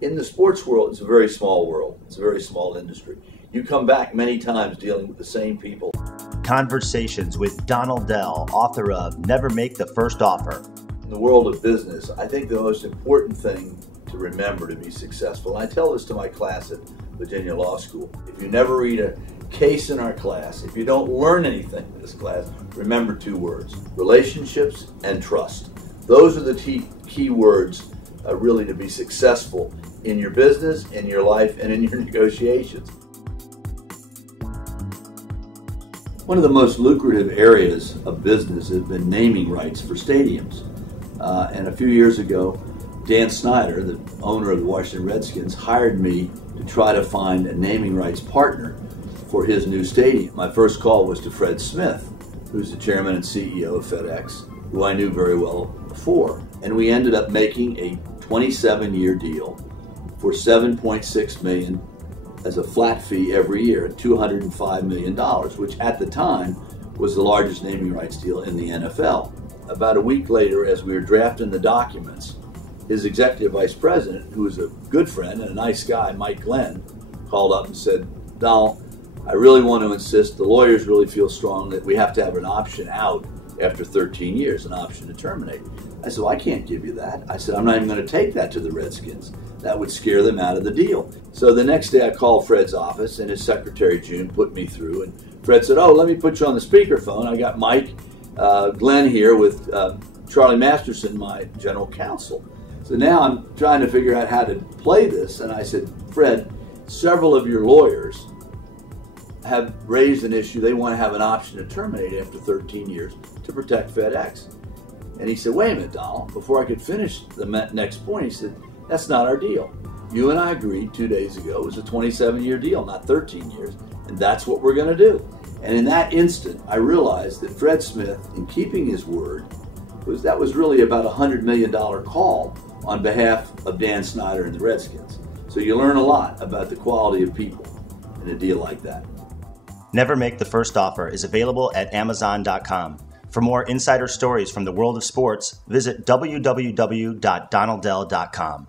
In the sports world, it's a very small world. It's a very small industry. You come back many times dealing with the same people. Conversations with Dell, author of Never Make the First Offer. In the world of business, I think the most important thing to remember to be successful, and I tell this to my class at Virginia Law School, if you never read a case in our class, if you don't learn anything in this class, remember two words: relationships and trust. Those are the key words really to be successful in your business, in your life, and in your negotiations. One of the most lucrative areas of business has been naming rights for stadiums. And a few years ago, Dan Snyder, the owner of the Washington Redskins, hired me to try to find a naming rights partner for his new stadium. My first call was to Fred Smith, who's the chairman and CEO of FedEx, who I knew very well before. And we ended up making a 27-year deal for $7.6 million as a flat fee every year, $205 million, which at the time was the largest naming rights deal in the NFL. About a week later, as we were drafting the documents, his executive vice president, who was a good friend and a nice guy, Mike Glenn, called up and said, "Donald, I really want to insist, the lawyers really feel strong that we have to have an option out after 13 years, an option to terminate." I said, "Well, I can't give you that." I said, "I'm not even going to take that to the Redskins. That would scare them out of the deal." So the next day I called Fred's office, and his secretary, June, put me through. And Fred said, "Oh, let me put you on the speakerphone. I got Mike Glenn here with Charlie Masterson, my general counsel." So now I'm trying to figure out how to play this. And I said, "Fred, several of your lawyers have raised an issue. They want to have an option to terminate after 13 years to protect FedEx." And he said, "Wait a minute, Donald." Before I could finish the next point, he said, "That's not our deal. You and I agreed 2 days ago it was a 27-year deal, not 13 years, and that's what we're going to do." And in that instant, I realized that Fred Smith, in keeping his word, that was really about a $100 million call on behalf of Dan Snyder and the Redskins. So you learn a lot about the quality of people in a deal like that. Never Make the First Offer is available at Amazon.com. For more insider stories from the world of sports, visit www.donalddell.com.